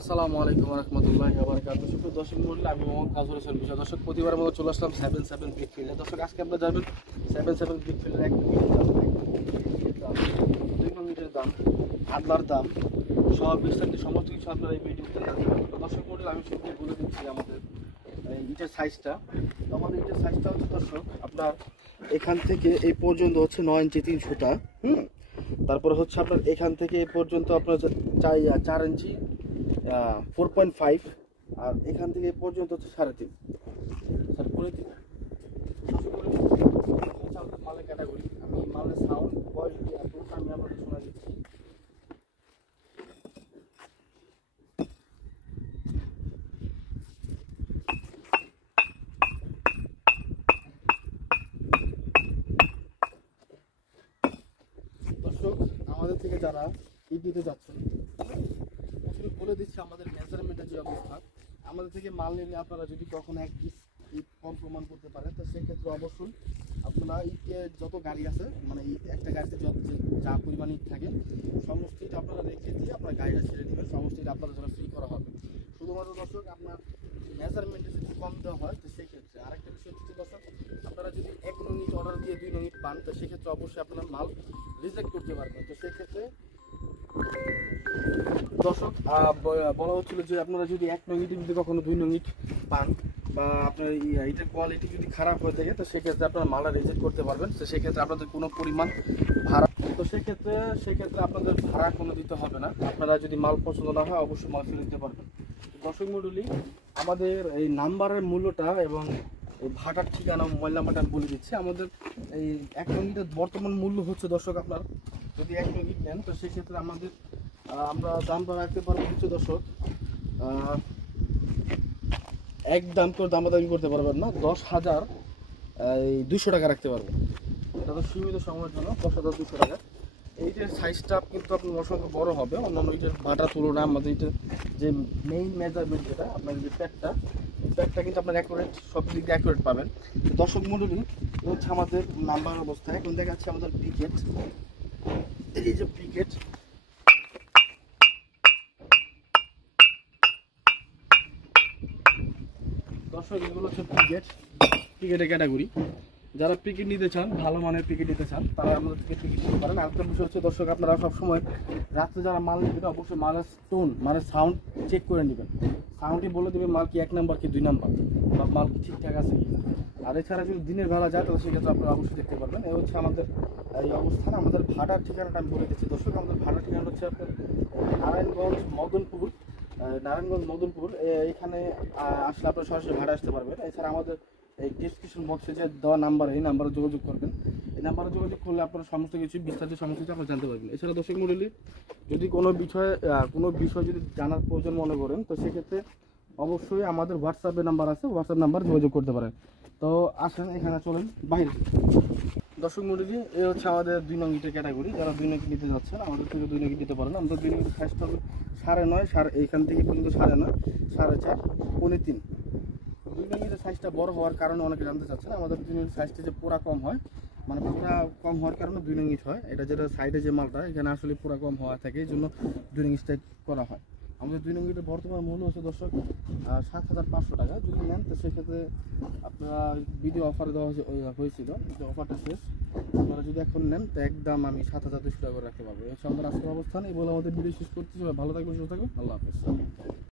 আসসালামু আলাইকুম রহমতুল্লাহি ওয়া বারাকাতুহু। সুপ্রিয় দর্শক মণ্ডলী, আমি মোহাম্মদ কাজল হোসেন বিষয় দর্শক প্রতিবারের মতো চলে আসলাম 77 ব্রিক ফিল্ডে। দর্শক আজকে আপনারা যাবেন 77 ব্রিক ফিল্ডের 1 মিনিটের দাম, আদলার দাম সব বিস্তারিত সমস্ত কিছু আপনারা এই ভিডিওতে জানতে পারবেন। তো দর্শক মণ্ডলী, আমি শুরুতে বলে দিচ্ছি আমাদের ইটের সাইজটা। তো আমাদের ইটের সাইজটা হচ্ছে দর্শক আপনার এখান থেকে এই পর্যন্ত হচ্ছে 9 ইঞ্চি 3 সুতা। তারপরে হচ্ছে আপনার এখান থেকে এই পর্যন্ত আপনার 4 ইঞ্চি 4.5, আর এখান থেকে এই পর্যন্ত হচ্ছে 3.5। স্যার বলে দিন মালের ক্যাটাগরি, আমি মালের সাউন্ড কোয়ালিটি আমি আপনাদের শোনা দিচ্ছি। দর্শক, আমাদের থেকে যারা ইট নিতে যাচ্ছেন বলে দিচ্ছি আমাদের মেজারমেন্টের যে অবস্থা। আমাদের থেকে মাল নিলে আপনারা যদি কখনো এক পিস ইট কম প্রমাণ করতে পারেন, তো সেক্ষেত্রে অবশ্যই আপনারা ইটে যত গাড়ি আছে, মানে একটা গাড়িতে যা পরিমাণ ইট থাকে সমস্ত ইট আপনারা রেখে দিয়ে আপনার গাড়িটা ছেড়ে দেবেন। সমস্ত ইট আপনাদের জন্য ফ্রি করা হবে। শুধুমাত্র দর্শক আপনার মেজারমেন্টে যদি কম দেওয়া হয়, তো সেক্ষেত্রে আরেকটা বিষয় হচ্ছে দর্শক, আপনারা যদি 1 নং ইট অর্ডার দিয়ে 2 নং ইট পান, তো সেক্ষেত্রে অবশ্যই আপনার মাল রিজেক্ট করতে পারবেন। তো সেক্ষেত্রে দর্শক বলা হচ্ছিল যে আপনারা যদি 1 নং ইটে যদি কখনো 2 নং ইট পান, বা আপনার ইটের কোয়ালিটি যদি খারাপ হয়ে থাকে, তো সেক্ষেত্রে আপনার মালটা রিজেক্ট করতে পারবেন। তো সেক্ষেত্রে আপনাদের কোনো পরিমাণ ভাড়া, তো সেক্ষেত্রে আপনাদের ভাড়া কোনো দিতে হবে না। আপনারা যদি মাল পছন্দ না হয় অবশ্যই মাল ফেলে দিতে পারবেন। দর্শক মণ্ডলী, আমাদের এই নাম্বারের মূল্যটা এবং এই ভাটার ঠিকানা, মোবাইল নাম্বারটা বলে দিচ্ছি। আমাদের এই 1 নং ইটের বর্তমান মূল্য হচ্ছে দর্শক, আপনার যদি 1 নং ইট নেন, তো সেক্ষেত্রে আমাদের আমরা দামটা রাখতে পারবো হচ্ছে দর্শক, একদম করে দামাদামি করতে পারবেন না, 10,200 টাকা রাখতে পারবো। এটা তো সীমিত সময়ের জন্য 10,200 টাকা। এইটার সাইজটা কিন্তু আপনার অসংখ্য বড় হবে অন্যান্য ইটের ভাটার তুলনায়। আমাদের ইটের যে মেইন মেজারমেন্ট, যেটা আপনার যে প্যাকটা কিন্তু আপনার অ্যাকুরেট, সব দিক দিয়ে অ্যাকুরেট পাবেন। দর্শক মণ্ডলী, হচ্ছে আমাদের নাম্বার অবস্থায় এখন দেখা যাচ্ছে আমাদের পিকেট, এই যে পিকেট, দর্শক এগুলো হচ্ছে পিকেটের ক্যাটাগরি। যারা পিকেট নিতে চান, ভালো মানের পিকেট নিতে চান, তারা আমাদের থেকে পিকেট নিতে পারেন। আরেকটা বিষয় হচ্ছে দর্শক, আপনারা সবসময় রাত্রে যারা মাল নেবেন অবশ্যই মালের টোন, মালের সাউন্ড চেক করে নেবেন। সাউন্ডই বলে দেবে মাল কি 1 নাম্বার কি 2 নাম্বার, বা মাল কি ঠিকঠাক আছে কি না। আর এছাড়া যদি দিনের বেলা যায়, তাহলে সেক্ষেত্রে আপনারা অবশ্যই দেখতে পারবেন। এই হচ্ছে আমাদের এই অবস্থান। আমাদের ভাড়ার ঠিকানাটা আমি বলে দিচ্ছি দর্শক। আমাদের ভাড়ার ঠিকানা হচ্ছে আপনার নারায়ণগঞ্জ মদনপুর। এখানে আসলে আপনার সরাসরি ভাড়া আসতে পারবেন। এছাড়া আমাদের এই ডিসক্রিপশন বক্সে যে দেওয়া নাম্বার, এই নাম্বারে যোগাযোগ করবেন। এই নাম্বারে যোগাযোগ করলে আপনারা সমস্ত কিছু বিস্তারিত সমস্ত কিছু আপনারা জানতে পারবেন। এছাড়া দর্শক মণ্ডলী, যদি কোনো বিষয় যদি জানার প্রয়োজন মনে করেন, তো সেক্ষেত্রে অবশ্যই আমাদের হোয়াটসঅ্যাপে নাম্বার আছে, হোয়াটসঅ্যাপ নাম্বার যোগাযোগ করতে পারেন। তো আসেন, এখানে চলেন বাইরে। দর্শক মণ্ডলী, এই হচ্ছে আমাদের 2 নং ইটের ক্যাটাগরি। যারা 2 নং ইট নিতে যাচ্ছেন, আমাদের থেকে 2 নং ইট নিতে পারেন। আমাদের 2 নং ইটের সাইজটা হবে 9.5, এইখান থেকে পর্যন্ত 9.5, 4.5, 3.5। 2 নং ইটের সাইজটা বড় হওয়ার কারণে অনেকে জানতে চাচ্ছেন। আমাদের 2 নং ইটের সাইজটা যে পুরা কম হয়, মানে পুরা কম হওয়ার কারণে 2 নং ইট হয়। এটা যেটা সাইডে যে মালটা, এখানে আসলে পুরা কম হওয়া থাকে, এই জন্য 2 নং ইট করা হয়। আমাদের 2 নং ইটের বর্তমান মূল্য হচ্ছে দর্শক 7,500 টাকা। যদি নেন, তো সেক্ষেত্রে আপনারা ভিডিও অফারে দেওয়া হয়েছিল, যে অফারটা শেষ। আপনারা যদি এখন নেন, তো একদম আমি 7,200 টাকা করে রাখতে পারবো। এই হচ্ছে আমাদের আজকের অবস্থান। এই বলে আমাদের ভিডিও শেষ করতেছি। ভালো থাকবেন, সুস্থ থাকবেন, আল্লাহ হাফেজ।